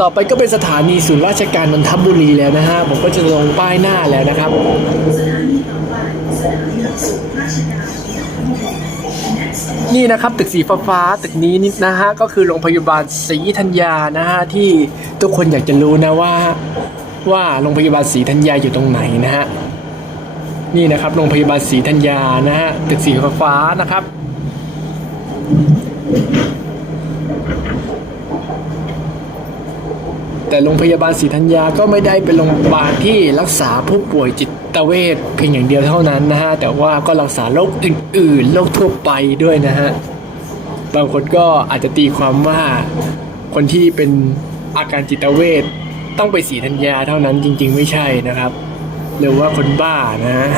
ต่อไปก็เป็นสถานีศูนย์ราชการนนทบุรีแล้วนะฮะ ผมก็จะลงป้ายหน้าแล้วนะครับนี่นะครับตึกสีฟ้าตึกนี้นี่นะฮะก็คือโรงพยาบาลศรีธัญญานะฮะที่ทุกคนอยากจะรู้นะว่าว่าโรงพยาบาลศรีธัญญาอยู่ตรงไหนนะฮะนี่นะครับโรงพยาบาลศรีธัญญานะฮะตึกสีฟ้านะครับ แต่โรงพยาบาลศรีธัญญาก็ไม่ได้เป็นโรงพยาบาลที่รักษาผู้ป่วยจิตเวชเพียงอย่างเดียวเท่านั้นนะฮะแต่ว่าก็รักษาโรคอื่นๆโรคทั่วไปด้วยนะฮะบางคนก็อาจจะตีความว่าคนที่เป็นอาการจิตเวชต้องไปศรีธัญญาเท่านั้นจริง ๆ ไม่ใช่นะครับ หรือว่าคนบ้านะ